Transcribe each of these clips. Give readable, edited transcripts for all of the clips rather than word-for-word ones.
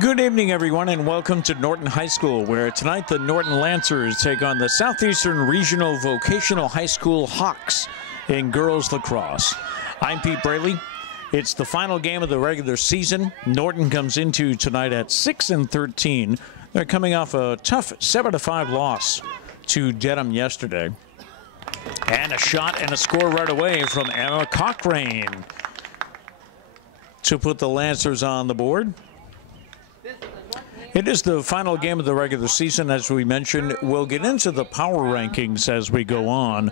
Good evening, everyone, and welcome to Norton High School, where tonight the Norton Lancers take on the Southeastern Regional Vocational High School Hawks in girls lacrosse. I'm Pete Braley. It's the final game of the regular season. Norton comes into tonight at 6-13. They're coming off a tough 7-5 loss to Dedham yesterday. And a shot and a score right away from Emma Cochrane to put the Lancers on the board. It is the final game of the regular season, as we mentioned. We'll get into the power rankings as we go on.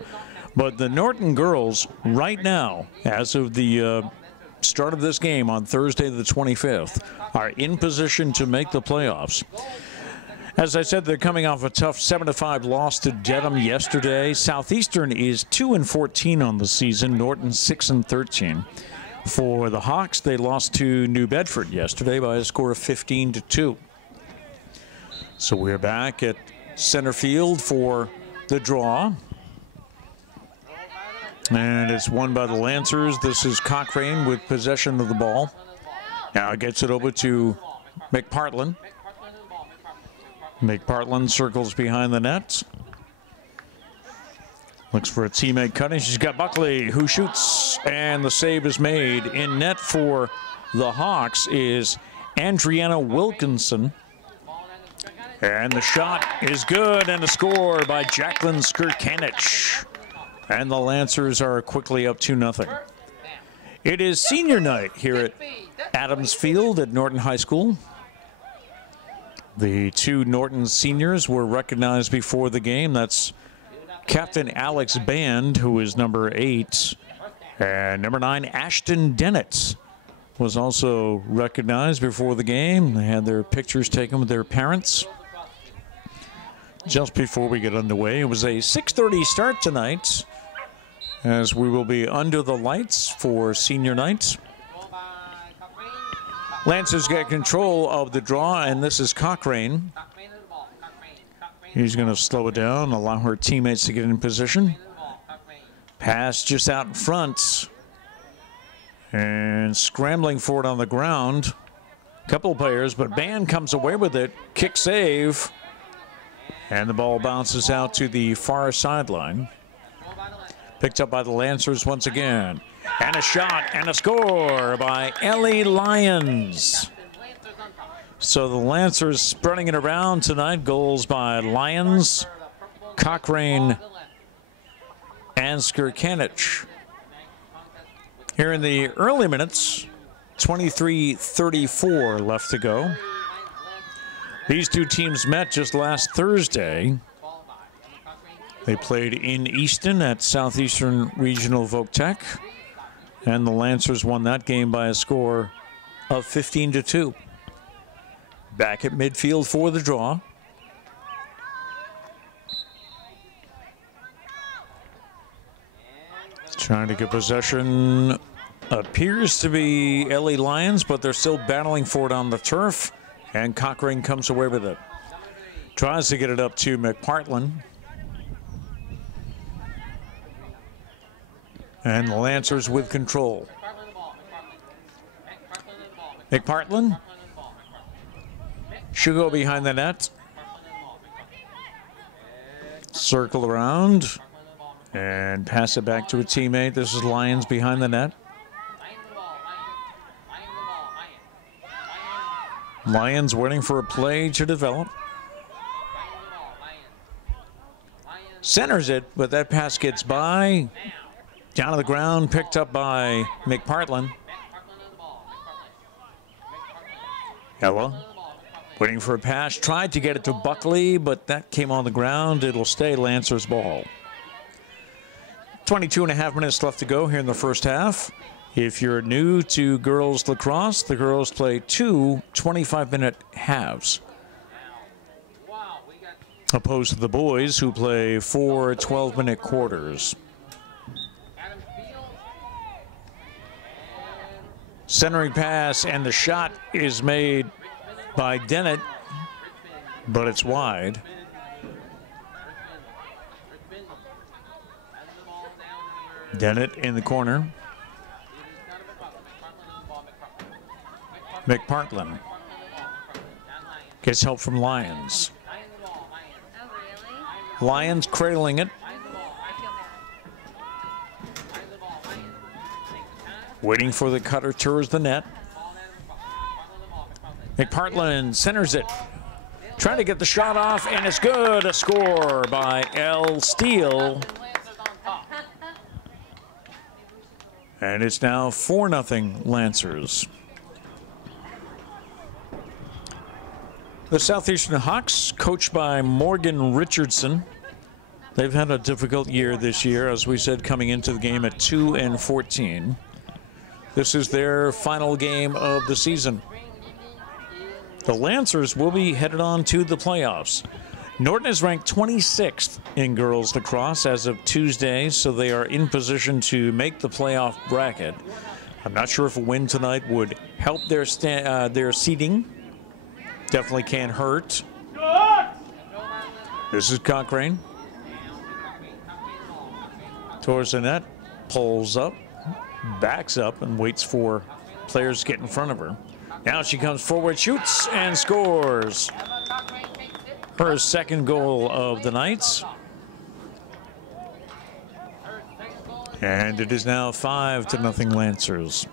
But the Norton girls, right now, as of the start of this game on Thursday the 25th, are in position to make the playoffs. As I said, they're coming off a tough 7-5 loss to Dedham yesterday. Southeastern is 2-14 on the season. Norton 6-13. For the Hawks, they lost to New Bedford yesterday by a score of 15-2. So we're back at center field for the draw. And it's won by the Lancers. This is Cochrane with possession of the ball. Now gets it over to McPartland. McPartland circles behind the net. Looks for a teammate cutting. She's got Buckley, who shoots, and the save is made. In net for the Hawks is Andriana Wilkinson. And the shot is good, and a score by Jacqueline Skirkanich. And the Lancers are quickly up 2-0. It is senior night here at Adams Field at Norton High School. The two Norton seniors were recognized before the game. That's Captain Alex Band, who is number 8, and number 9, Ashton Dennett, was also recognized before the game. They had their pictures taken with their parents just before we get underway. It was a 6:30 start tonight, as we will be under the lights for senior night. Lancers get control of the draw, and this is Cochrane. He's going to slow it down, allow her teammates to get in position. Pass just out in front. And scrambling for it on the ground. Couple players, but Band comes away with it. Kick save. And the ball bounces out to the far sideline. Picked up by the Lancers once again. And a shot and a score by Ellie Lyons. So the Lancers spreading it around tonight. Goals by Lyons, Cochrane, and Skirkanich. Here in the early minutes, 23:34 left to go. These two teams met just last Thursday. They played in Easton at Southeastern Regional Voc Tech, and the Lancers won that game by a score of 15-2. Back at midfield for the draw. Trying to get possession. Appears to be Ellie Lyons, but they're still battling for it on the turf. And Cochrane comes away with it. Tries to get it up to McPartland. And the Lancers with control. McPartland. She'll go behind the net. Circle around. And pass it back to a teammate. This is Lyons behind the net. Lyons waiting for a play to develop. Centers it, but that pass gets by. Down to the ground, picked up by McPartland. Ella waiting for a pass, tried to get it to Buckley, but that came on the ground. It'll stay Lancers' ball. 22.5 minutes left to go here in the first half. If you're new to girls lacrosse, the girls play 2 25-minute halves, opposed to the boys, who play 4 12-minute quarters. Centering pass, and the shot is made by Dennett, but it's wide. Dennett in the corner. McPartland Gets help from Lyons. Lyons cradling it. Waiting for the cutter towards the net. McPartland centers it. Trying to get the shot off, and it's good. A score by L. Steele. And it's now 4-0 Lancers. The Southeastern Hawks, coached by Morgan Richardson. They've had a difficult year this year, as we said, coming into the game at 2-14. This is their final game of the season. The Lancers will be headed on to the playoffs. Norton is ranked 26th in girls lacrosse as of Tuesday, so they are in position to make the playoff bracket. I'm not sure if a win tonight would help their seeding. Definitely can't hurt. This is Cochrane. Towards the net, pulls up, backs up, and waits for players to get in front of her. Now she comes forward, shoots, and scores. Her second goal of the night. And it is now 5-0 Lancers.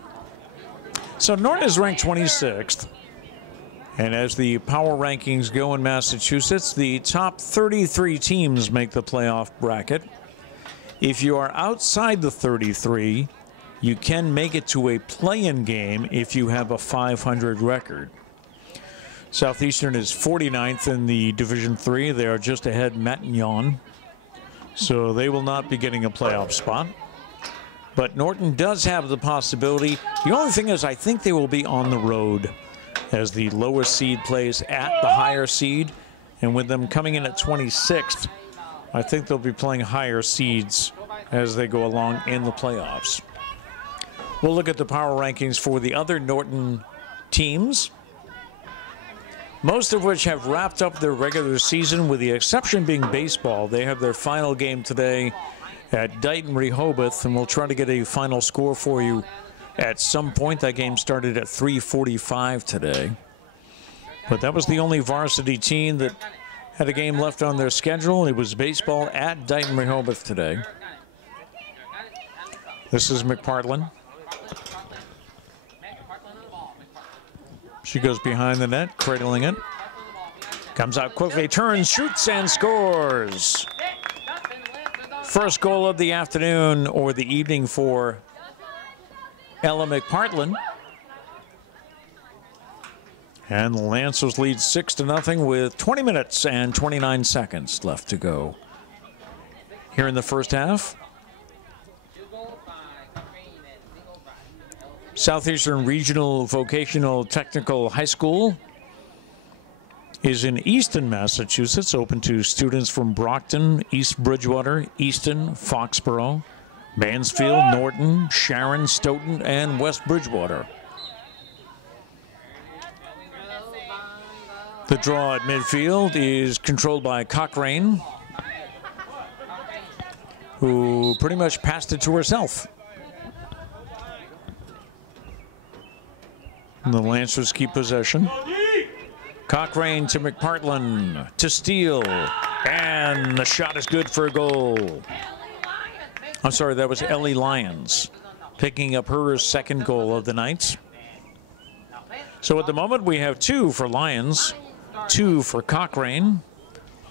So Norton is ranked 26th. And as the power rankings go in Massachusetts, the top 33 teams make the playoff bracket. If you are outside the 33, you can make it to a play-in game if you have a 500 record. Southeastern is 49th in the Division III. They are just ahead Matignon. So they will not be getting a playoff spot. But Norton does have the possibility. The only thing is I think they will be on the road as the lowest seed plays at the higher seed. And with them coming in at 26th, I think they'll be playing higher seeds as they go along in the playoffs. We'll look at the power rankings for the other Norton teams, most of which have wrapped up their regular season, with the exception being baseball. They have their final game today at Dighton Rehoboth, and we'll try to get a final score for you at some point. That game started at 3:45 today. But that was the only varsity team that had a game left on their schedule. It was baseball at Dighton Rehoboth today. This is McPartland. She goes behind the net, cradling it. Comes out quickly, turns, shoots, and scores. First goal of the afternoon or the evening for Ella McPartland. And the Lancers lead 6-0 with 20 minutes and 29 seconds left to go here in the first half. Southeastern Regional Vocational Technical High School is in Easton, Massachusetts, open to students from Brockton, East Bridgewater, Easton, Foxborough, Mansfield, Norton, Sharon, Stoughton, and West Bridgewater. The draw at midfield is controlled by Cochrane, who pretty much passed it to herself. And the Lancers keep possession. Cochrane to McPartland to Steele, and the shot is good for a goal. I'm sorry, that was Ellie Lyons picking up her second goal of the night. So at the moment we have 2 for Lyons, 2 for Cochrane,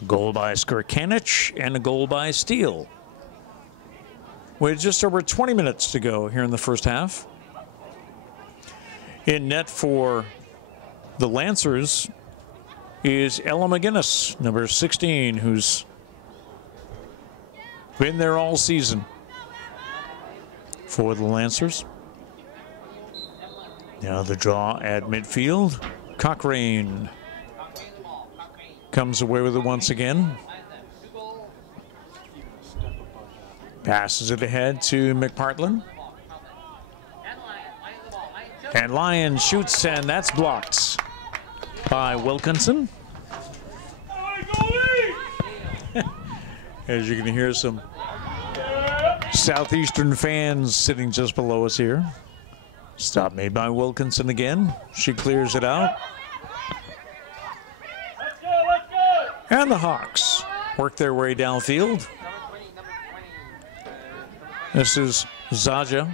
a goal by Skirkanich, and a goal by Steele. With just over 20 minutes to go here in the first half. In net for the Lancers is Ella McGinnis, number 16, who's been there all season for the Lancers. Now the draw at midfield. Cochrane comes away with it once again. Passes it ahead to McPartland. And Lyons shoots, and that's blocked by Wilkinson. As you can hear, some Southeastern fans sitting just below us here. Stop made by Wilkinson again. She clears it out. And the Hawks work their way downfield. This is Zaja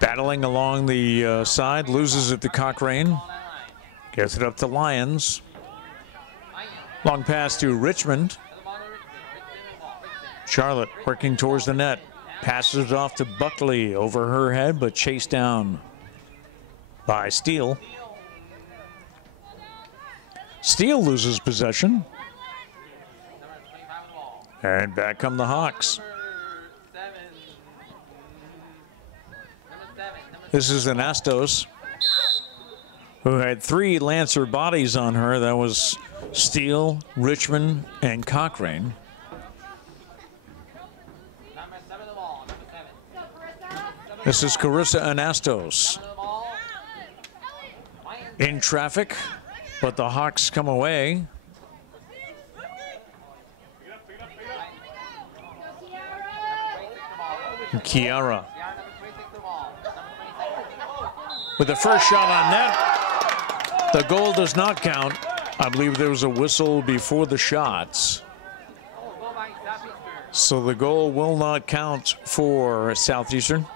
battling along the side, loses it to Cochrane. Gets it up to Lyons. Long pass to Richmond. Charlotte working towards the net. Passes it off to Buckley over her head, but chased down by Steele. Steele loses possession. And back come the Hawks. This is Anastos, who had 3 Lancer bodies on her. That was Steele, Richmond, and Cochrane. This is Carissa Anastos. In traffic, but the Hawks come away. Kiara with the first shot on net. The goal does not count. I believe there was a whistle before the shots. So the goal will not count for Southeastern.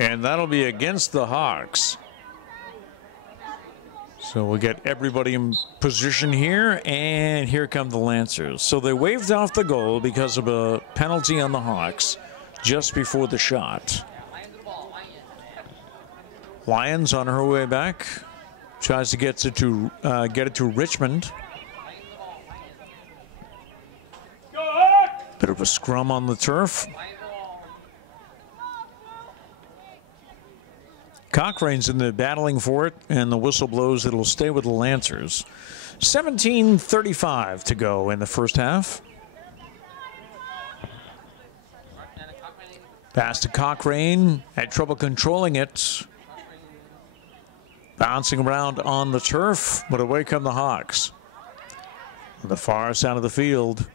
And that'll be against the Hawks. So we'll get everybody in position here, and here come the Lancers. So they waved off the goal because of a penalty on the Hawks just before the shot. Lyons on her way back, tries to get it to Richmond. Bit of a scrum on the turf. Cochrane's in the battling for it, and the whistle blows. It'll stay with the Lancers. 17:35 to go in the first half. Pass to Cochrane, had trouble controlling it. Bouncing around on the turf, but away come the Hawks. On the far side of the field,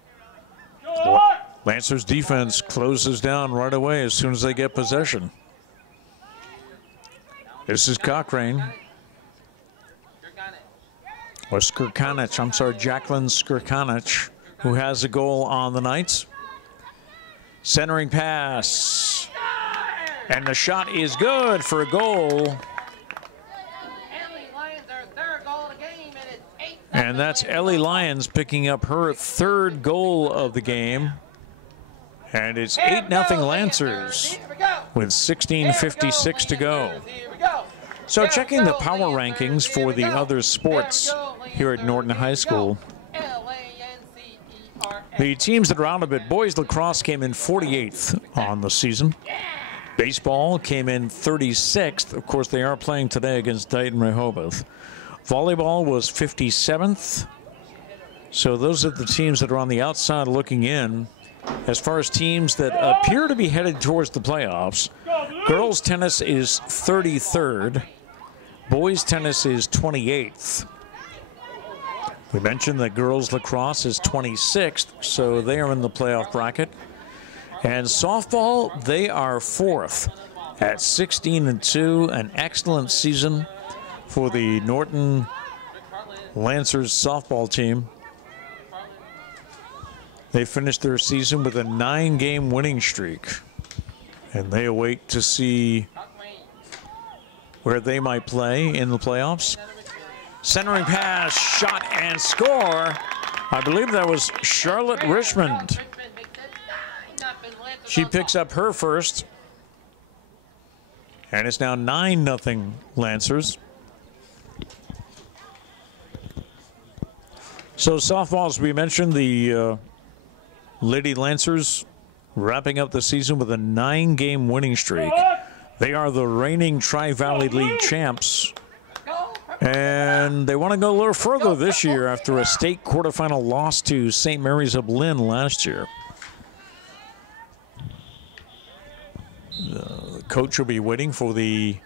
Lancers defense closes down right away as soon as they get possession. This is Cochrane. Or Skirkanich, I'm sorry, Jacqueline Skirkanich, who has a goal on the night. Centering pass. And the shot is good for a goal. And that's Ellie Lyons picking up her 3rd goal of the game. And it's 8-0 Lancers with 16:56 to go. So checking the power rankings for the other sports here at Norton High School. The teams that are out of it, boys lacrosse came in 48th on the season. Baseball came in 36th. Of course, they are playing today against Dayton Rehoboth. Volleyball was 57th. So those are the teams that are on the outside looking in. As far as teams that appear to be headed towards the playoffs, girls tennis is 33rd. Boys tennis is 28th. We mentioned that girls lacrosse is 26th, so they are in the playoff bracket. And softball, they are 4th at 16-2, an excellent season for the Norton Lancers softball team. They finished their season with a 9-game winning streak, and they await to see where they might play in the playoffs. Centering pass, shot, and score. I believe that was Charlotte Richmond. She picks up her first, and it's now 9-0 Lancers. So softball, as we mentioned, the Lady Lancers wrapping up the season with a 9-game winning streak. They are the reigning Tri-Valley League champs. And they want to go a little further this year after a state quarterfinal loss to St. Mary's of Lynn last year. The coach will be waiting for the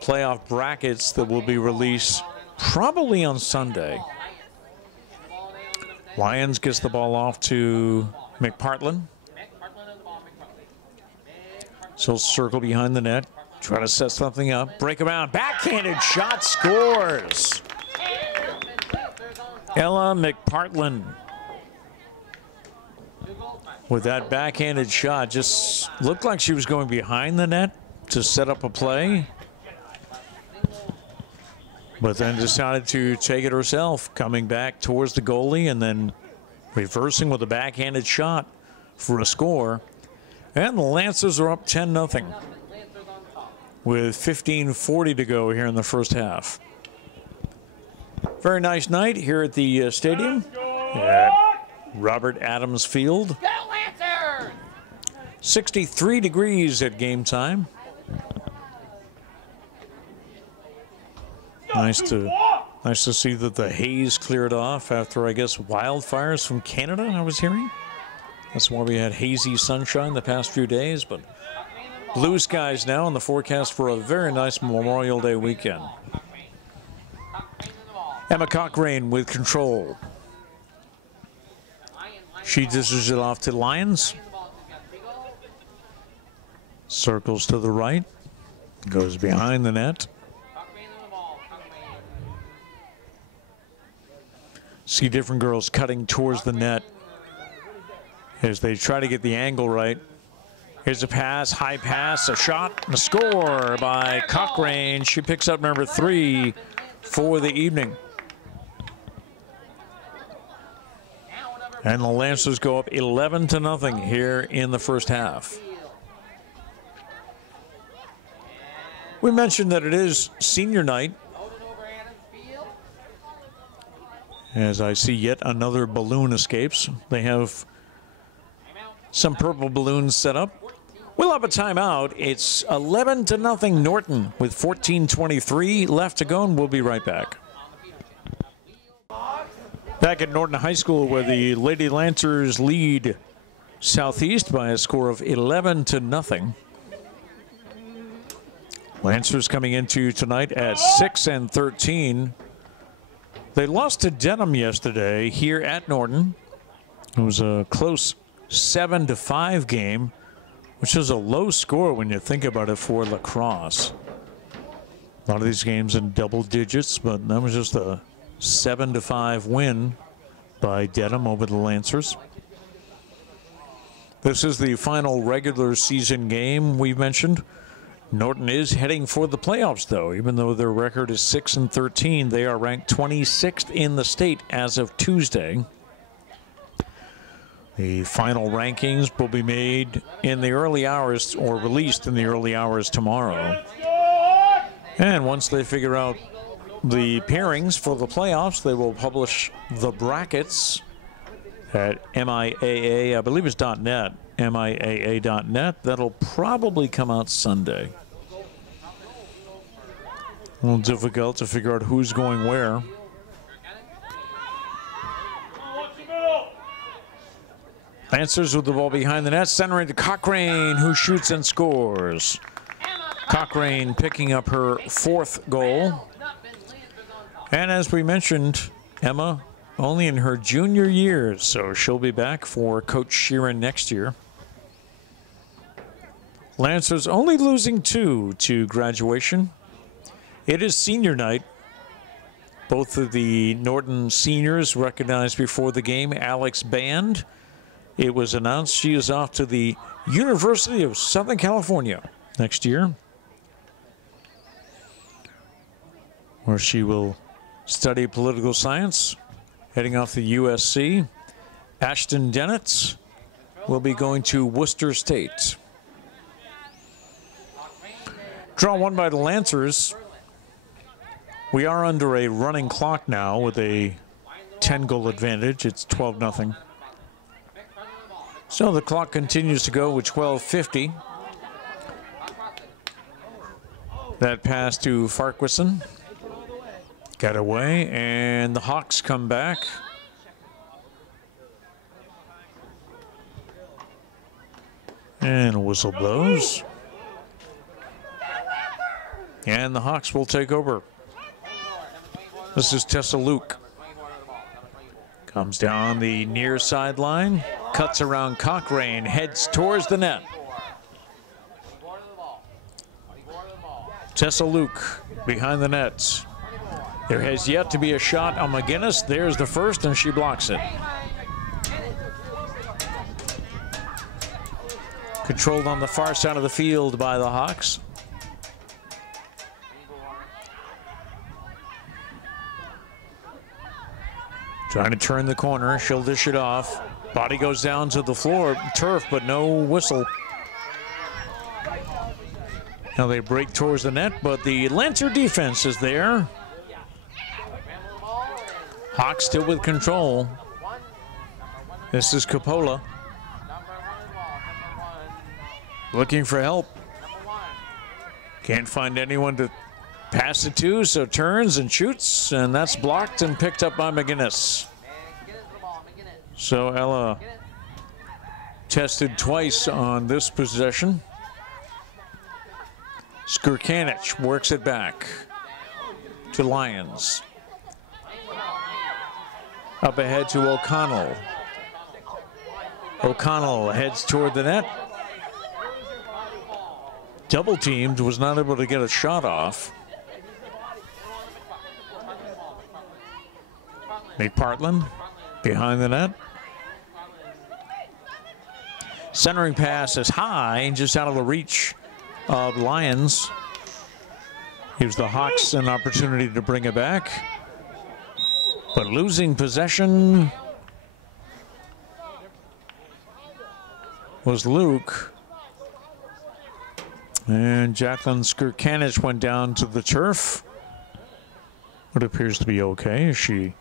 playoff brackets that will be released probably on Sunday. Lyons gets the ball off to McPartland. She'll circle behind the net, try to set something up, break him out, backhanded shot, scores. Ella McPartland with that backhanded shot. Just looked like she was going behind the net to set up a play, but then decided to take it herself, coming back towards the goalie and then reversing with a backhanded shot for a score. And the Lancers are up 10-0 with 15:40 to go here in the first half. Very nice night here at the stadium at Robert Adams Field. 63 degrees at game time. Nice to see that the haze cleared off after, I guess, wildfires from Canada, I was hearing. That's why we had hazy sunshine the past few days, but blue skies now in the forecast for a very nice Memorial Day weekend. Emma Cochrane with control. She dishes it off to Lyons. Circles to the right. Goes behind the net. See different girls cutting towards the net as they try to get the angle right. Here's a pass, high pass, a shot, and a score by Cochrane. She picks up number 3 for the evening. And the Lancers go up 11-0 here in the first half. We mentioned that it is senior night, as I see yet another balloon escapes. They have some purple balloons set up. We'll have a timeout. It's 11-0 Norton with 14:23 left to go, and we'll be right back. Back at Norton High School, where the Lady Lancers lead Southeast by a score of 11-0. Lancers coming into tonight at 6-13. They lost to Denham yesterday here at Norton. It was a close 7-5 game, which is a low score when you think about it for Lacrosse. A lot of these games in double digits, but that was just a 7-5 win by Dedham over the Lancers. This is the final regular season game we mentioned. Norton is heading for the playoffs, though. Even though their record is 6-13, they are ranked 26th in the state as of Tuesday. The final rankings will be made in the early hours, or released in the early hours tomorrow. And once they figure out the pairings for the playoffs, they will publish the brackets at MIAA, I believe it's .net, MIAA.net. That'll probably come out Sunday. A little difficult to figure out who's going where. Lancers with the ball behind the net, centering to Cochrane, who shoots and scores. Cochrane picking up her 4th goal. And as we mentioned, Emma only in her junior year, so she'll be back for Coach Sheeran next year. Lancers only losing 2 to graduation. It is senior night. Both of the Norton seniors recognized before the game. Alex Band, it was announced she is off to the University of Southern California next year, where she will study political science, heading off to USC. Ashton Dennett will be going to Worcester State. Draw won by the Lancers. We are under a running clock now with a 10-goal advantage. It's 12-0. So the clock continues to go with 12:50. That pass to Farquharson. Got away, and the Hawks come back. And a whistle blows. And the Hawks will take over. This is Tessa Luke. Comes down the near sideline, cuts around Cochrane, heads towards the net. Tessa Luke behind the nets. There has yet to be a shot on McGinnis. There's the first, and she blocks it. Controlled on the far side of the field by the Hawks. Trying to turn the corner. She'll dish it off. Body goes down to the floor, turf, but no whistle. Now they break towards the net, but the Lancer defense is there. Hawks still with control. This is Coppola. Looking for help. Can't find anyone to pass it to, so turns and shoots, and that's blocked and picked up by McGinnis. So Ella tested twice on this possession. Skirkanich works it back to Lyons. Up ahead to O'Connell. O'Connell heads toward the net. Double teamed, was not able to get a shot off. McPartland behind the net. Centering pass is high, just out of the reach of Lyons. Gives the Hawks an opportunity to bring it back. But losing possession was Luke. And Jacqueline Skirkanich went down to the turf. What appears to be okay as she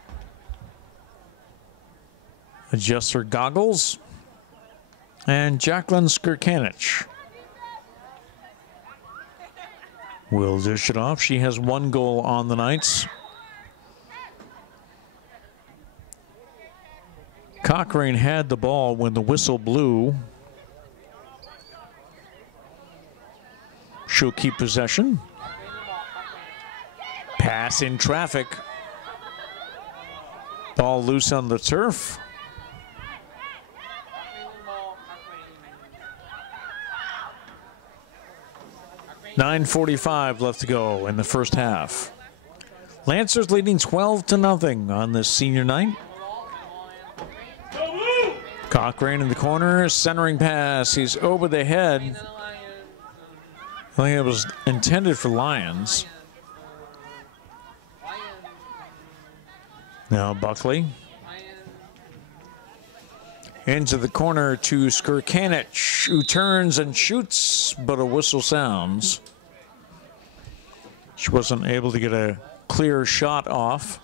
adjusts her goggles. And Jacqueline Skirkanich will dish it off. She has 1 goal on the nights. Cochrane had the ball when the whistle blew. She'll keep possession. Pass in traffic. Ball loose on the turf. .9:45 left to go in the first half. Lancers leading 12-0 on this senior night. Cochrane in the corner, centering pass. He's over the head. I think it was intended for Lyons. Now Buckley. Into the corner to Skirkanich, who turns and shoots, but a whistle sounds. She wasn't able to get a clear shot off.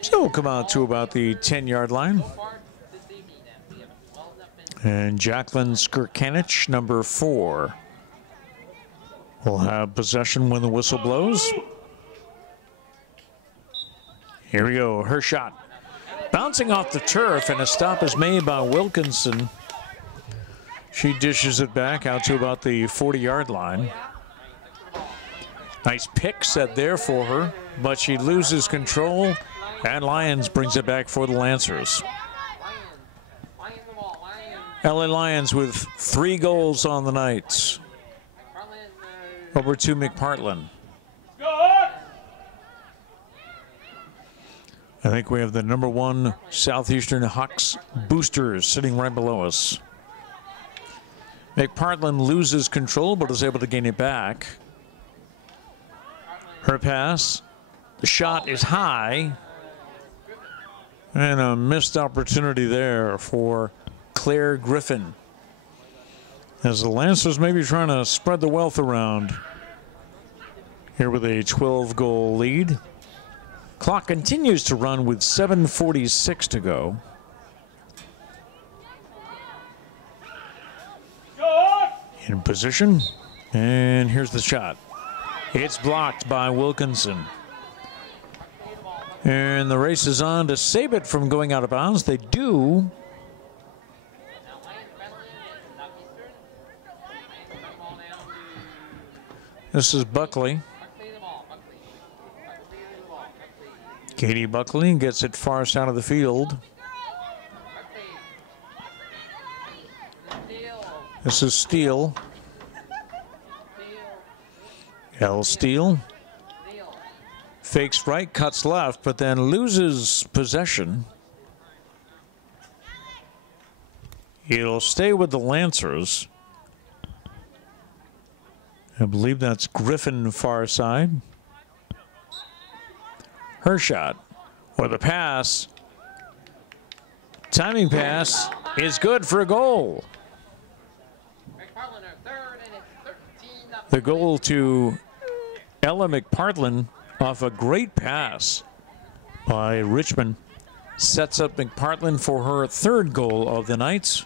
So we'll come out to about the 10-yard line. And Jacqueline Skirkanich, number 4, will have possession when the whistle blows. Here we go, her shot. Bouncing off the turf, and a stop is made by Wilkinson. She dishes it back out to about the 40-yard line. Nice pick set there for her, but she loses control, and Lyons brings it back for the Lancers. LA Lions with 3 goals on the night. Over to McPartland. I think we have the number 1 Southeastern Hawks boosters sitting right below us. McPartland loses control, but is able to gain it back. Her pass. The shot is high. And a missed opportunity there for Claire Griffin, as the Lancers may be trying to spread the wealth around here with a 12-goal lead. Clock continues to run with 7:46 to go. In position, and here's the shot. It's blocked by Wilkinson. And the race is on to save it from going out of bounds. They do. This is Buckley. Katie Buckley gets it far side of the field. This is Steele. L. Steele. Fakes right, cuts left, but then loses possession. It'll stay with the Lancers. I believe that's Griffin far side. Her shot with a pass. Timing pass is good for a goal. The goal to Ella McPartlin off a great pass by Richmond sets up McPartlin for her third goal of the night.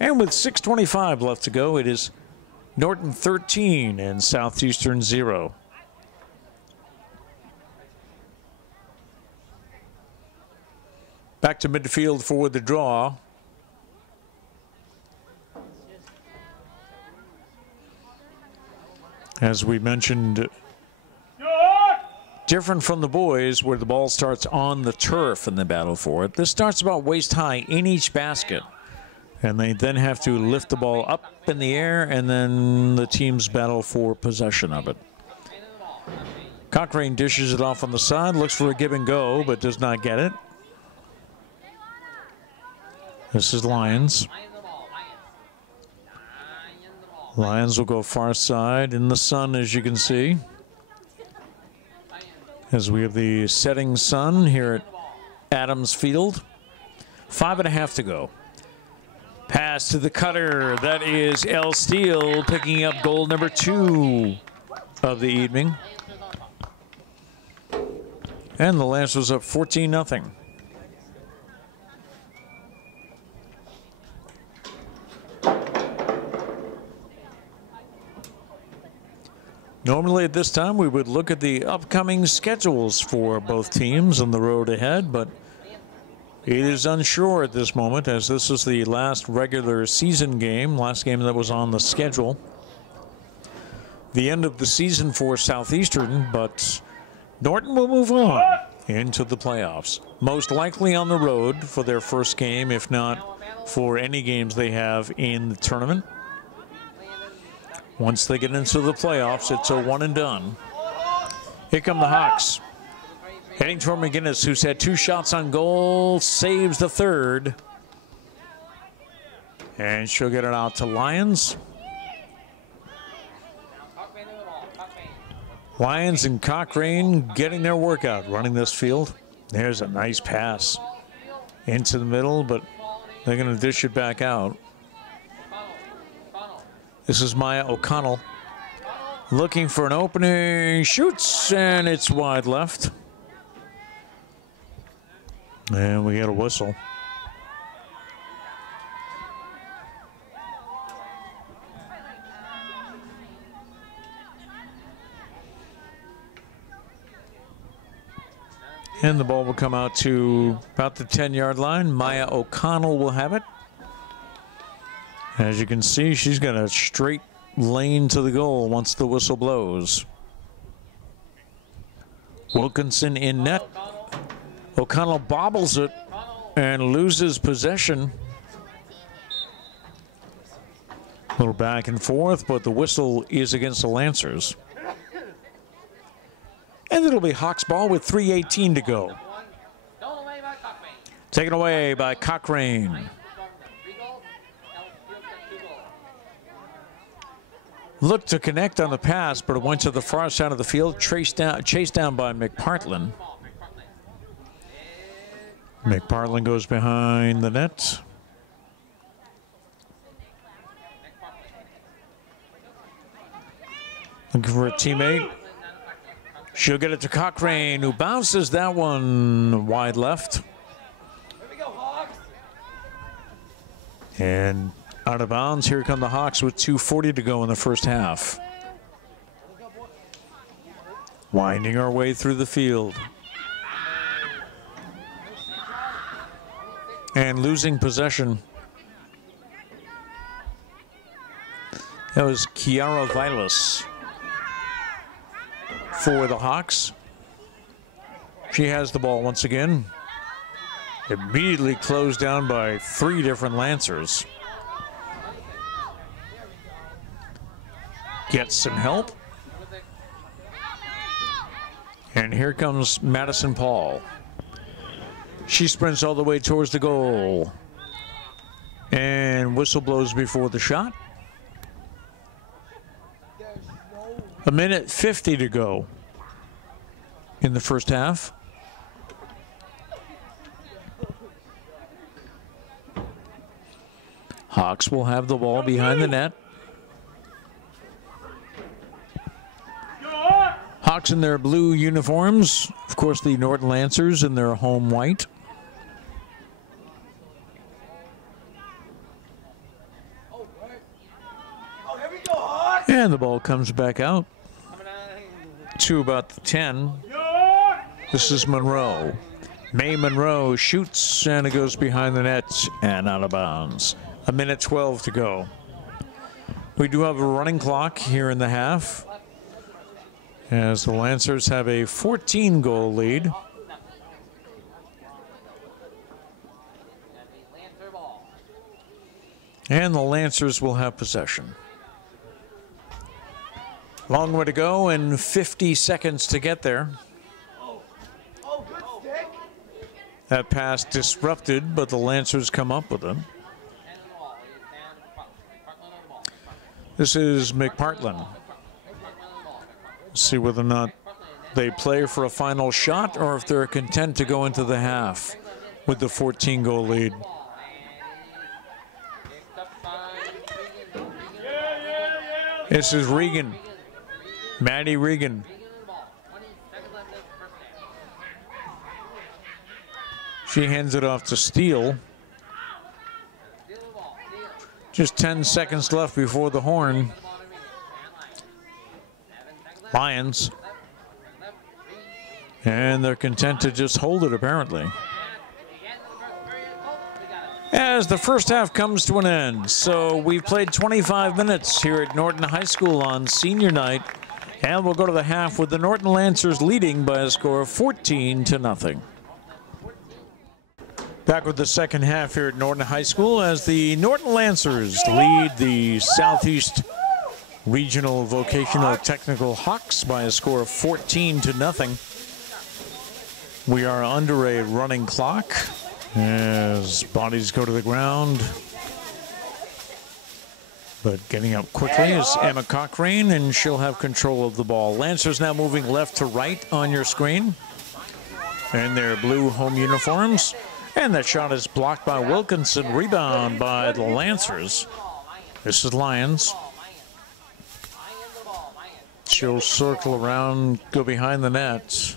And with 6:25 left to go, it is Norton 13 and Southeastern 0. Back to midfield for the draw. As we mentioned, different from the boys where the ball starts on the turf in the battle for it. This starts about waist high in each basket. And they then have to lift the ball up in the air, and then the teams battle for possession of it. Cochrane dishes it off on the side, looks for a give and go, but does not get it. This is Lyons. Lyons will go far side in the sun, as you can see. As we have the setting sun here at Adams Field. 5.5 to go. Pass to the cutter. That is L. Steele picking up goal number 2 of the evening. And the Lancers up 14-0. Normally at this time we would look at the upcoming schedules for both teams on the road ahead, but it is unsure at this moment, as this is the last regular season game, last game that was on the schedule. The end of the season for Southeastern, but Norton will move on into the playoffs. Most likely on the road for their first game, if not for any games they have in the tournament. Once they get into the playoffs, it's a one and done. Here come the Hawks. Heading toward McGinnis, who's had 2 shots on goal, saves the third. And she'll get it out to Lyons. Lyons and Cochrane getting their workout, running this field. There's a nice pass into the middle, but they're going to dish it back out. This is Maya O'Connell looking for an opening, shoots, and it's wide left. And we get a whistle. And the ball will come out to about the 10-yard line. Maya O'Connell will have it. As you can see, she's got a straight lane to the goal once the whistle blows. Wilkinson in net. O'Connell bobbles it and loses possession. A little back and forth, but the whistle is against the Lancers. And it'll be Hawks ball with 3:18 to go. Taken away by Cochrane. Looked to connect on the pass, but it went to the far side of the field, chased down by McPartlin. McPartlin goes behind the net. Looking for a teammate. She'll get it to Cochrane, who bounces that one wide left. And out of bounds, here come the Hawks with 2:40 to go in the first half. Winding our way through the field. And losing possession. That was Kiara Vilas for the Hawks. She has the ball once again. Immediately closed down by 3 different Lancers. gets some help. And here comes Madison Paul. She sprints all the way towards the goal. And whistle blows before the shot. 1:50 to go in the first half. Hawks will have the ball behind the net. Hawks in their blue uniforms. Of course, the Norton Lancers in their home white. And the ball comes back out to about the 10. This is Monroe. May Monroe shoots, and it goes behind the net and out of bounds. 1:12 to go. We do have a running clock here in the half, as the Lancers have a 14-goal lead. And the Lancers will have possession. Long way to go and 50 seconds to get there. That pass disrupted, but the Lancers come up with it. This is McPartland. See whether or not they play for a final shot or if they're content to go into the half with the 14-goal lead. This is Regan. Maddie Regan. She hands it off to Steele. Just 10 seconds left before the horn. Lions. And they're content to just hold it, apparently. As the first half comes to an end. So we've played 25 minutes here at Norton High School on senior night. And we'll go to the half with the Norton Lancers leading by a score of 14-0. Back with the second half here at Norton High School as the Norton Lancers lead the Southeast Regional Vocational Technical Hawks by a score of 14-0. We are under a running clock as bodies go to the ground. But getting up quickly is Emma Cochrane, and she'll have control of the ball. Lancers now moving left to right on your screen in their blue home uniforms. And that shot is blocked by Wilkinson. Rebound by the Lancers. This is Lions. She'll circle around, go behind the net.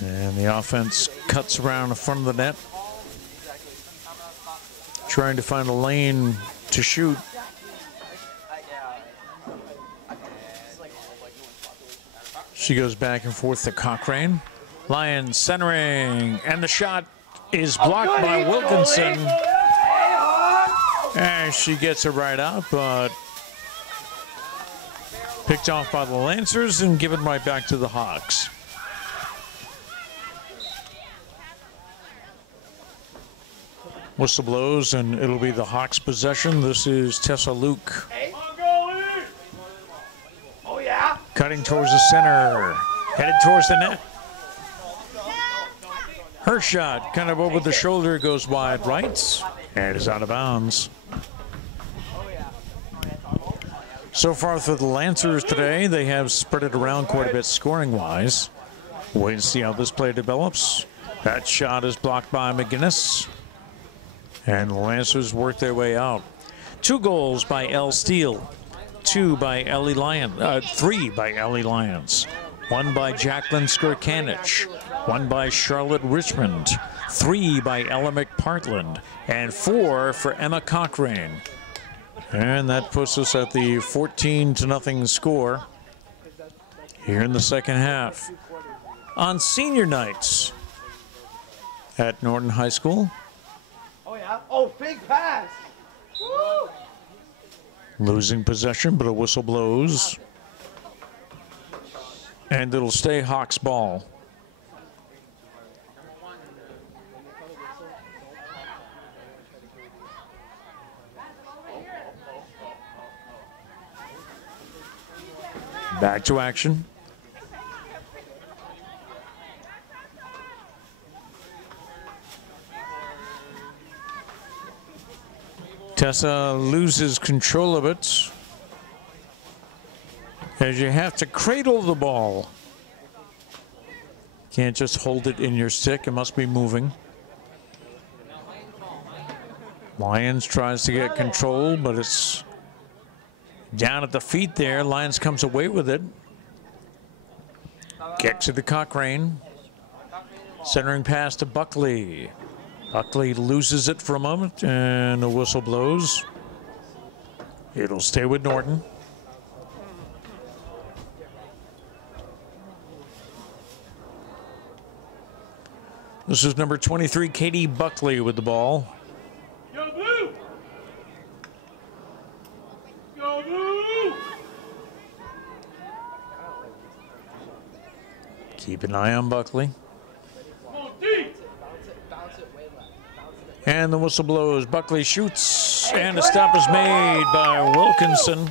And the offense cuts around the front of the net, trying to find a lane to shoot. She goes back and forth to Cochrane. Lions centering, and the shot is blocked by Wilkinson. And she gets it right out, but picked off by the Lancers and given right back to the Hawks. Whistle blows, and it'll be the Hawks' possession. This is Tessa Luke. Oh, yeah? Cutting towards the center, headed towards the net. Her shot, kind of over the shoulder, goes wide right, and is out of bounds. So far for the Lancers today, they have spread it around quite a bit scoring-wise. Wait and see how this play develops. That shot is blocked by McGinnis. And the Lancers work their way out. 2 goals by Elle Steele, 2 by Ellie Lyons, 3 by Ellie Lyons, 1 by Jacqueline Skirkanich, 1 by Charlotte Richmond, 3 by Ella McPartland, and 4 for Emma Cochrane. And that puts us at the 14-0 score here in the second half. On senior nights at Norton High School. Oh, yeah. Oh, big pass. Woo! Losing possession, but a whistle blows. And it'll stay Hawks ball. Back to action. Tessa loses control of it as you have to cradle the ball. Can't just hold it in your stick, it must be moving. Lyons tries to get control, but it's down at the feet there. Lyons comes away with it. Kicks it to Cochrane. Centering pass to Buckley. Buckley loses it for a moment, and the whistle blows. It'll stay with Norton. This is number 23, Katie Buckley with the ball. Go blue! Go blue! Keep an eye on Buckley. And the whistle blows. Buckley shoots, and a stop is made by Wilkinson.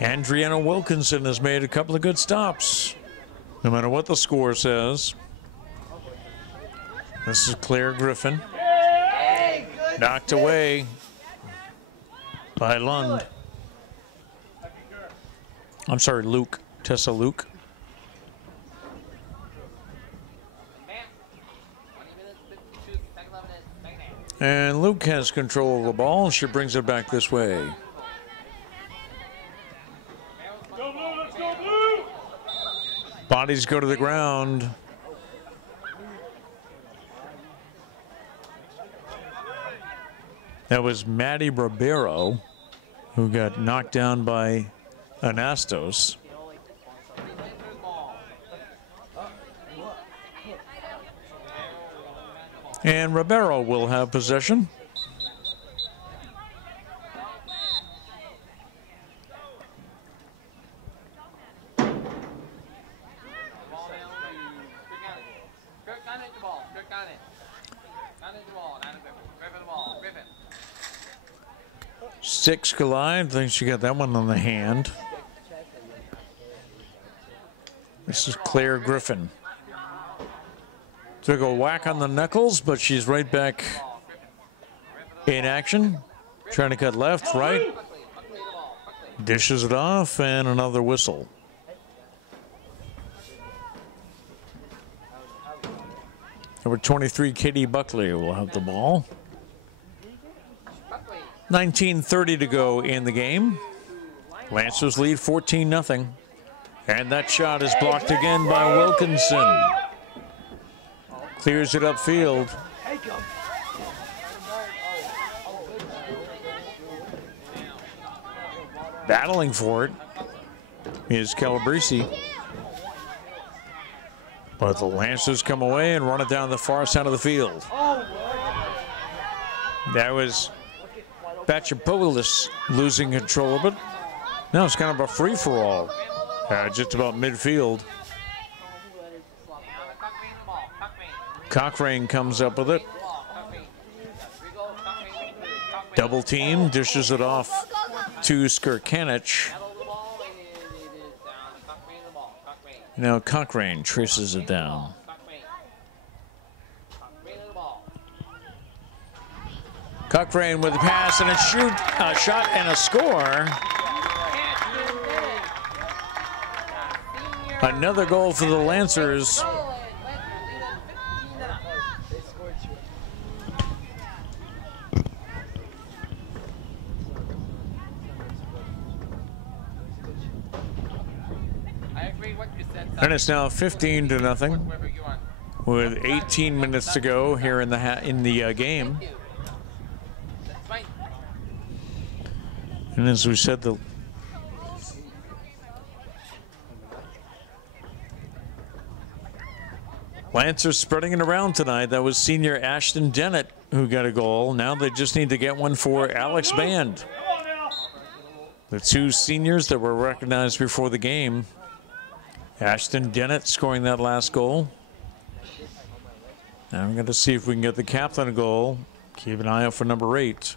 Andriana Wilkinson has made a couple of good stops, no matter what the score says. This is Claire Griffin. Knocked away by Lund. I'm sorry, Luke. Tessa Luke. And Luke has control of the ball. She brings it back this way. Go blue, let's go blue! Bodies go to the ground. That was Maddie Ribeiro, who got knocked down by Anastos. And Ribeiro will have possession. Six collide. I think she got that one on the hand. This is Claire Griffin. Took a whack on the knuckles, but she's right back in action. Trying to cut left, right. Dishes it off, and another whistle. Number 23, Katie Buckley will have the ball. 19:30 to go in the game. Lancers lead 14-0. And that shot is blocked again by Wilkinson. Clears it upfield. Battling for it is Calabrese. But the Lancers come away and run it down the far side of the field. That was Batchopoulos losing control of it. Now it's kind of a free-for-all, just about midfield. Cochrane comes up with it. Double team, dishes it off to Skirkanich. Now Cochrane traces it down. Cochrane with a pass and a shot and a score. Another goal for the Lancers. And it's now 15-0 with 18 minutes to go here in the game. And as we said, the Lancers spreading it around tonight. That was senior Ashton Dennett who got a goal. Now they just need to get one for Alex Band. The two seniors that were recognized before the game. Ashton Dennett scoring that last goal. Now I'm going to see if we can get the captain a goal. Keep an eye out for number 8.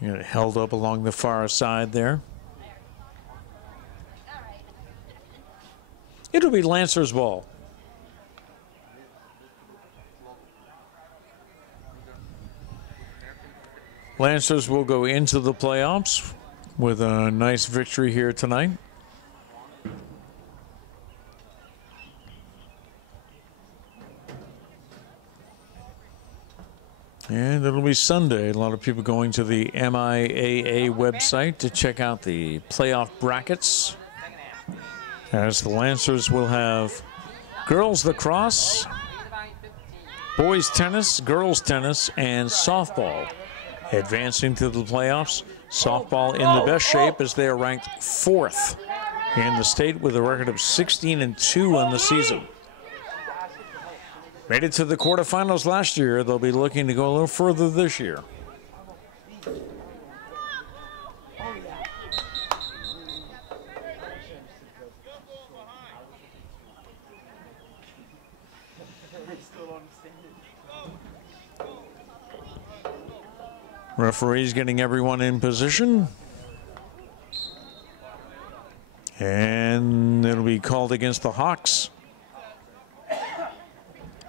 You know, held up along the far side there. It'll be Lancers ball. Lancers will go into the playoffs with a nice victory here tonight. And it'll be Sunday. A lot of people going to the MIAA website to check out the playoff brackets. As the Lancers will have girls lacrosse, boys tennis, girls tennis, and softball advancing to the playoffs. Softball in the best shape as they are ranked 4th in the state with a record of 16-2 on the season. Made it to the quarterfinals last year. They'll be looking to go a little further this year. Referee's getting everyone in position. And it'll be called against the Hawks.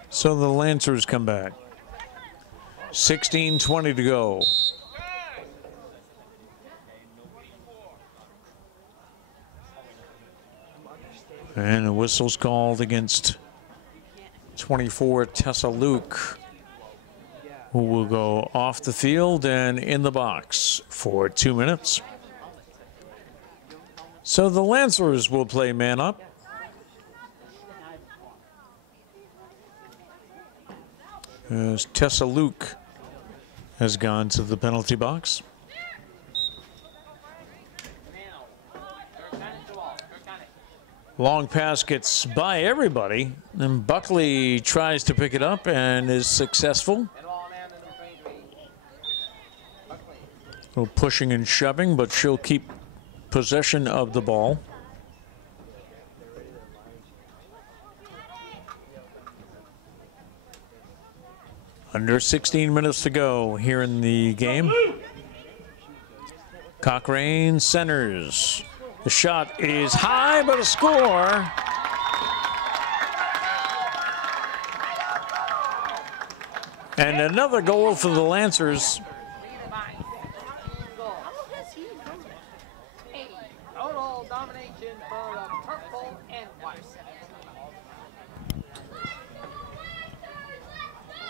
So the Lancers come back. 16:20 to go. And the whistle's called against 24 Tessa Luke, who will go off the field and in the box for 2 minutes. So the Lancers will play man up. As Tessa Luke has gone to the penalty box. Long pass gets by everybody, and Buckley tries to pick it up and is successful. A little pushing and shoving, but she'll keep possession of the ball. Under 16 minutes to go here in the game. Cochrane centers. The shot is high, but a score. And another goal for the Lancers.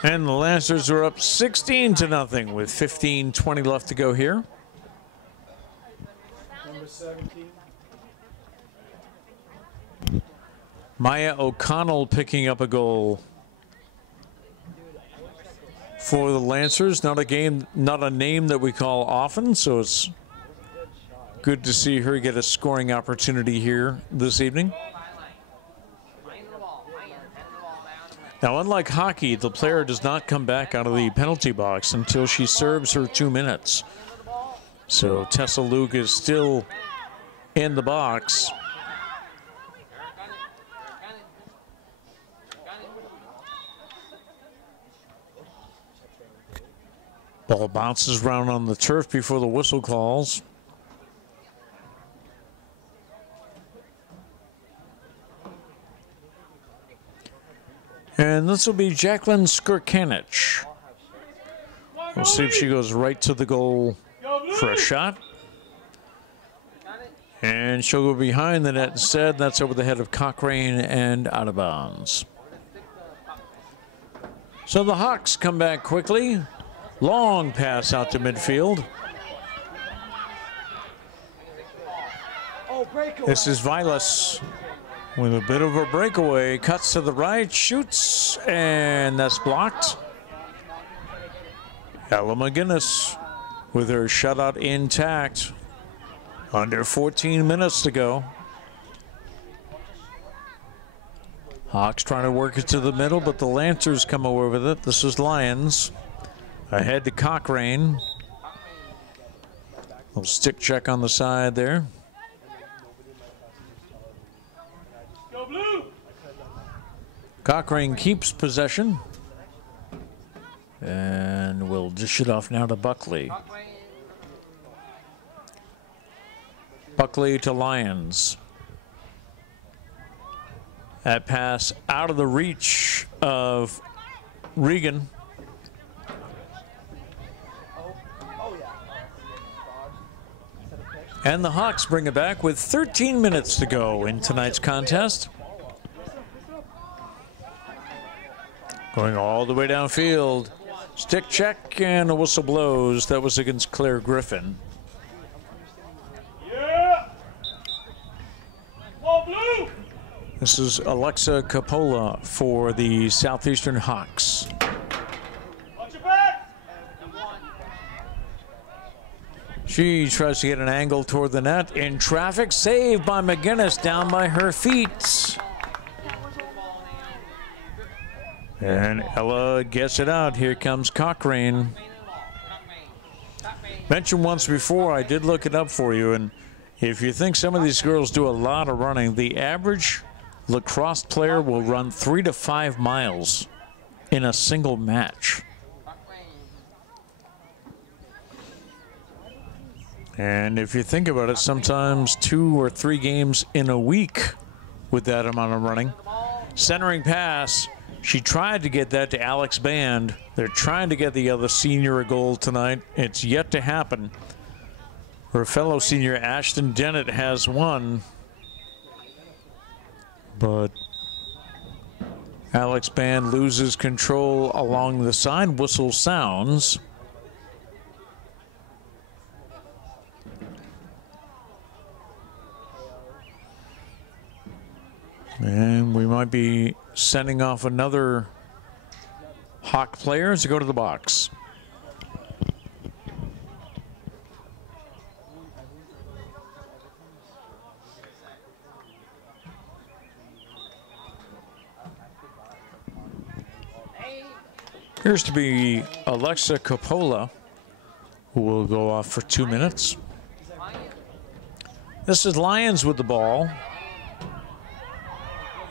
And the Lancers are up 16-0 with 15:20 left to go here. Number 17. Maya O'Connell picking up a goal for the Lancers. Not a name that we call often, so it's good to see her get a scoring opportunity here this evening. Now, unlike hockey, the player does not come back out of the penalty box until she serves her 2 minutes. So Tessa Luke is still in the box. Ball bounces around on the turf before the whistle calls. And this will be Jacqueline Skirkanich. We'll see if she goes right to the goal for a shot. And she'll go behind the net instead. That's over the head of Cochrane and out of bounds. So the Hawks come back quickly. Long pass out to midfield. This is Vilas with a bit of a breakaway. Cuts to the right, shoots, and that's blocked. Ella McGinnis with her shutout intact. Under 14 minutes to go. Hawks trying to work it to the middle, but the Lancers come away with it. This is Lions. Ahead to Cochrane. Little stick check on the side there. Cochrane keeps possession. And we'll dish it off now to Buckley. Buckley to Lyons. That pass out of the reach of Regan. And the Hawks bring it back with 13 minutes to go in tonight's contest. Going all the way downfield. Stick check and a whistle blows. That was against Claire Griffin. Yeah. Ball blue. This is Alexa Coppola for the Southeastern Hawks. Watch your back. She tries to get an angle toward the net. In traffic, saved by McGinnis down by her feet. And Ella gets it out. Here comes Cochrane. Mentioned once before, I did look it up for you, and if you think some of these girls do a lot of running, the average lacrosse player will run 3 to 5 miles in a single match. And if you think about it, sometimes 2 or 3 games in a week with that amount of running. Centering pass. She tried to get that to Alex Band. They're trying to get the other senior a goal tonight. It's yet to happen. Her fellow senior Ashton Dennett has one. But Alex Band loses control along the side. Whistle sounds. And we might be sending off another Hawk player to go to the box. Appears to be Alexa Coppola, who will go off for 2 minutes. This is Lyons with the ball.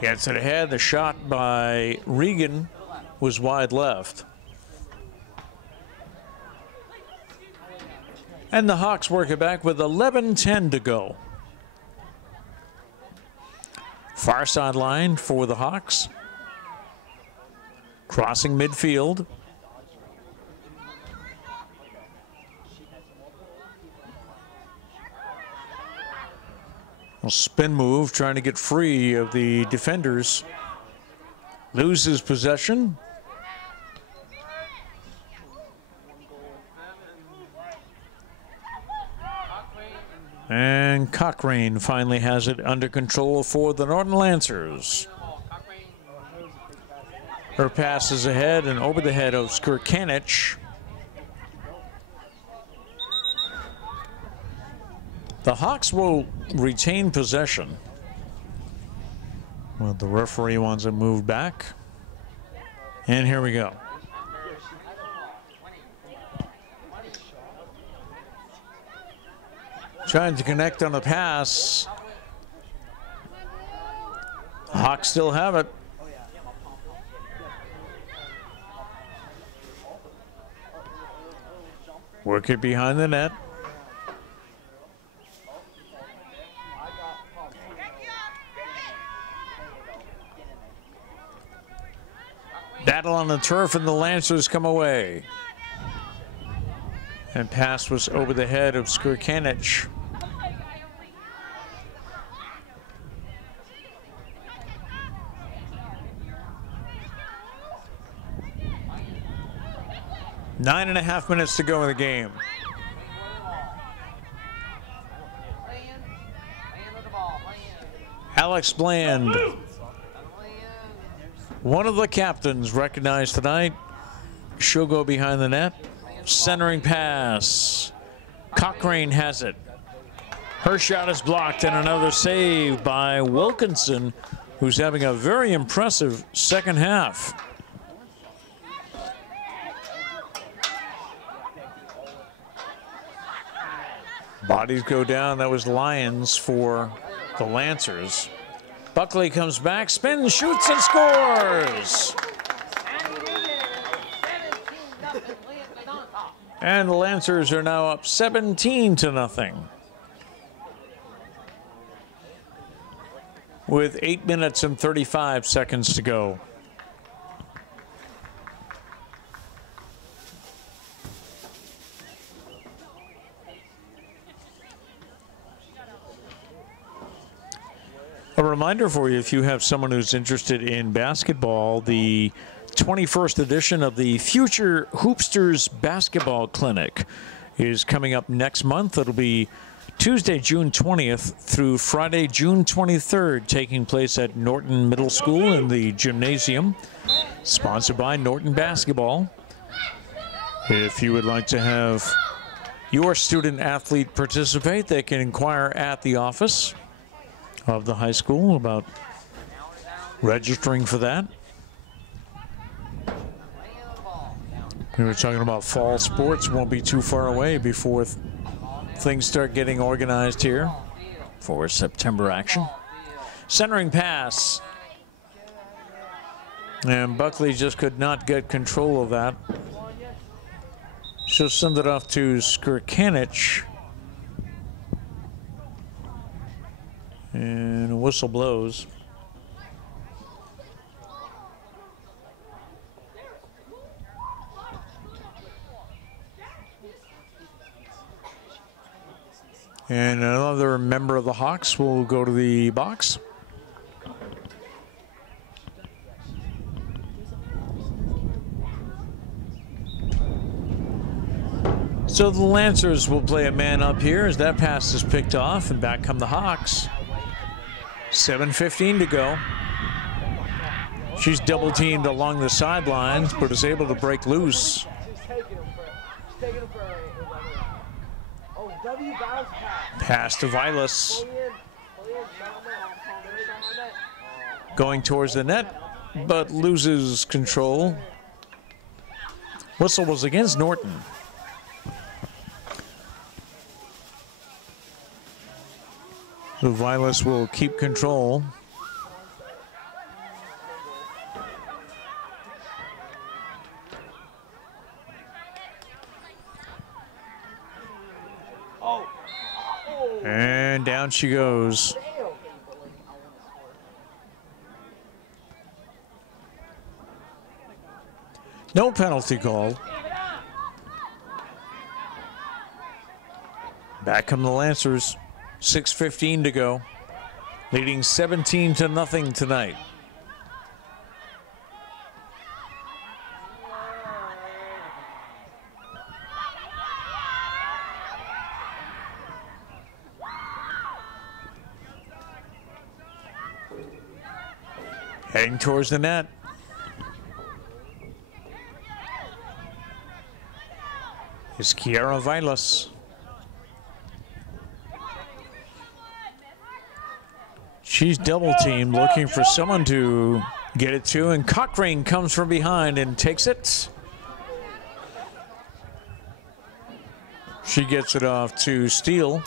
Gets it ahead. The shot by Regan was wide left. And the Hawks work it back with 11:10 to go. Far sideline for the Hawks. Crossing midfield. A spin move, trying to get free of the defenders. Loses possession. And Cochrane finally has it under control for the Norton Lancers. Her pass is ahead and over the head of Skirkanich. The Hawks will retain possession. Well, the referee wants it moved back. And here we go. Trying to connect on the pass. The Hawks still have it. Work it behind the net. Battle on the turf and the Lancers come away. And pass was over the head of Skirkanich. Nine and a half minutes to go in the game. Alex Bland, one of the captains, recognized tonight. She'll go behind the net. Centering pass. Cochrane has it. Her shot is blocked, and another save by Wilkinson, who's having a very impressive second half. Bodies go down. That was Lyons for the Lancers. Buckley comes back, spins, shoots, and scores. And the Lancers are now up 17-0. with 8 minutes and 35 seconds to go. A reminder for you, if you have someone who's interested in basketball, the 21st edition of the Future Hoopsters Basketball Clinic is coming up next month. It'll be Tuesday, June 20th through Friday, June 23rd, taking place at Norton Middle School in the gymnasium, sponsored by Norton Basketball. If you would like to have your student athlete participate, they can inquire at the office of the high school about registering for that. We were talking about fall sports. Won't be too far away before things start getting organized here for September action. Centering pass. And Buckley just could not get control of that. She'll send it off to Skirkanich. And a whistle blows. And another member of the Hawks will go to the box. So the Lancers will play a man up here as that pass is picked off, and back come the Hawks. 7:15 to go. She's double teamed along the sidelines, but is able to break loose. Pass to Vilas. Going towards the net, but loses control. Whistle was against Norton. The Vilas will keep control. And down she goes. No penalty called. Back come the Lancers. 6:15 to go. Leading 17-0 tonight. Heading towards the net. Is Kiara Vilas. She's double teamed, looking for someone to get it to, and Cochrane comes from behind and takes it. She gets it off to Steele.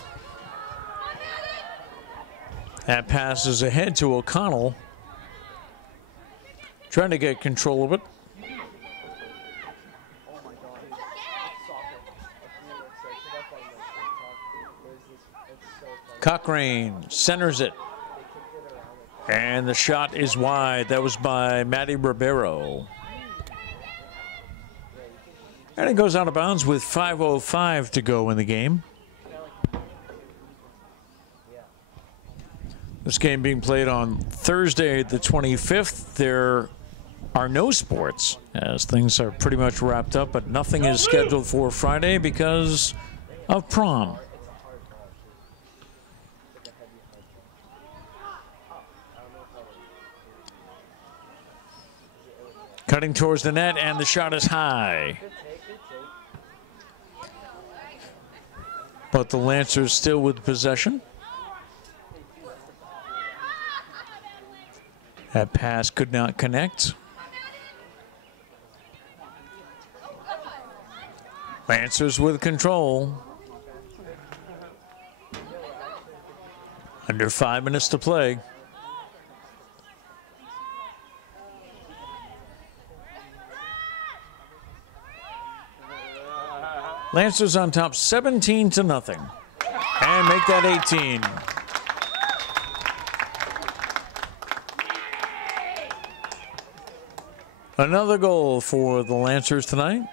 That passes ahead to O'Connell. Trying to get control of it. Cochrane centers it. And the shot is wide. That was by Maddie Ribeiro. And it goes out of bounds with 5:05 to go in the game. This game being played on Thursday, the 25th. There are no sports, as things are pretty much wrapped up, but nothing is scheduled for Friday because of prom. Cutting towards the net, and the shot is high. But the Lancers still with possession. That pass could not connect. Lancers with control. Under 5 minutes to play. Lancers on top 17-0. And make that 18. Another goal for the Lancers tonight.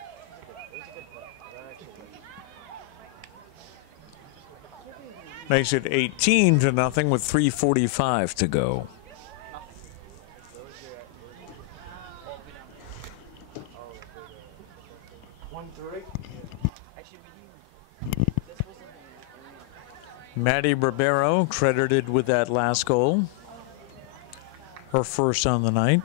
Makes it 18-0 with 3:45 to go. Maddie Ribeiro credited with that last goal. Her first on the night.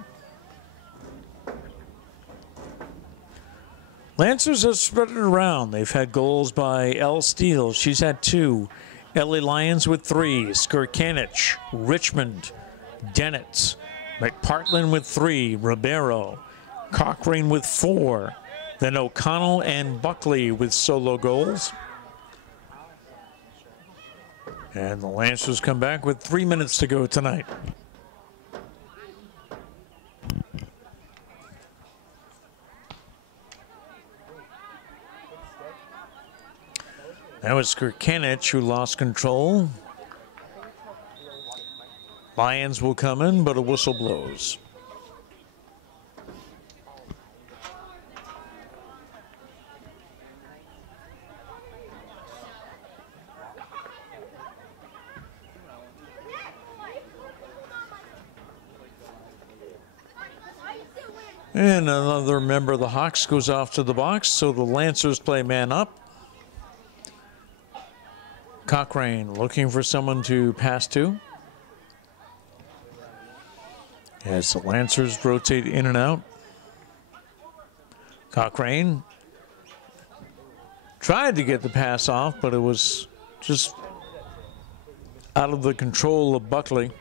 Lancers have spread it around. They've had goals by Elle Steele. She's had 2. Ellie Lyons with 3. Skirkanich, Richmond, Dennett, McPartland with 3. Ribeiro, Cochrane with 4. Then O'Connell and Buckley with solo goals. And the Lancers come back with 3 minutes to go tonight. That was Skirkanich who lost control. Lions will come in, but a whistle blows. And another member of the Hawks goes off to the box, so the Lancers play man up. Cochrane looking for someone to pass to. As the Lancers rotate in and out. Cochrane tried to get the pass off, but it was just out of the control of Buckley.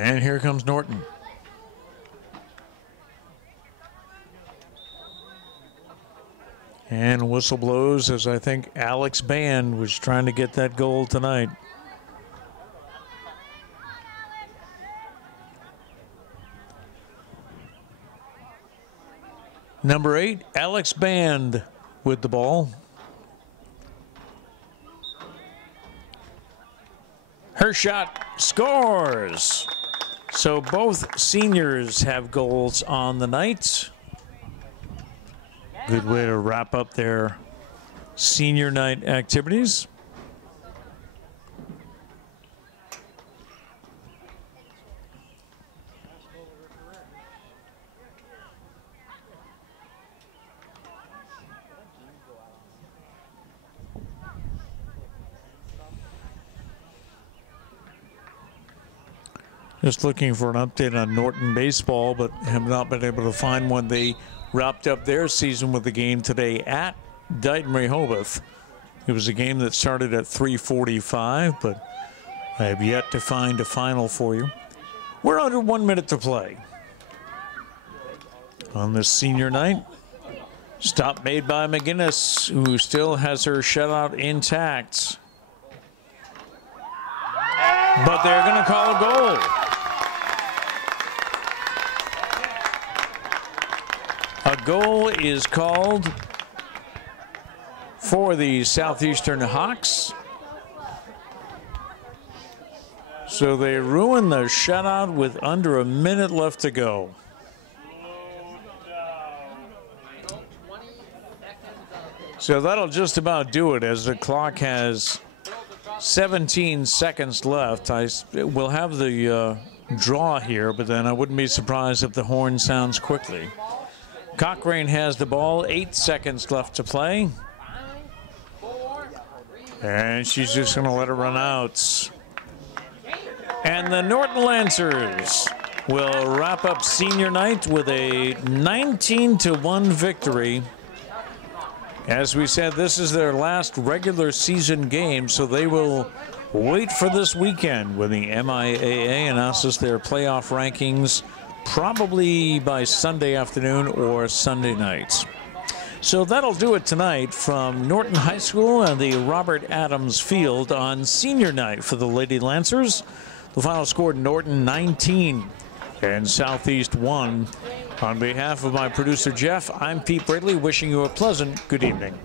And here comes Norton. And whistle blows as I think Alex Band was trying to get that goal tonight. Number 8, Alex Band with the ball. Her shot scores. So both seniors have goals on the night. Good way to wrap up their senior night activities. Just looking for an update on Norton baseball, but have not been able to find one. They wrapped up their season with a game today at Dighton Rehoboth. It was a game that started at 3:45, but I have yet to find a final for you. We're under 1 minute to play on this senior night. Stop made by McGinnis, who still has her shutout intact. But they're going to call a goal. A goal is called for the Southeastern Hawks. So they ruin the shutout with under a minute left to go. So that'll just about do it as the clock has 17 seconds left. We'll have the draw here, but then I wouldn't be surprised if the horn sounds quickly. Cochrane has the ball, 8 seconds left to play. And she's just going to let it run out. And the Norton Lancers will wrap up senior night with a 19-1 victory. As we said, this is their last regular season game, so they will wait for this weekend when the MIAA announces their playoff rankings, probably by Sunday afternoon or Sunday night. So that'll do it tonight from Norton High School and the Robert Adams Field on senior night for the Lady Lancers. The final score, Norton 19 and Southeast 1. On behalf of my producer, Jeff, I'm Pete Bradley, wishing you a pleasant good evening.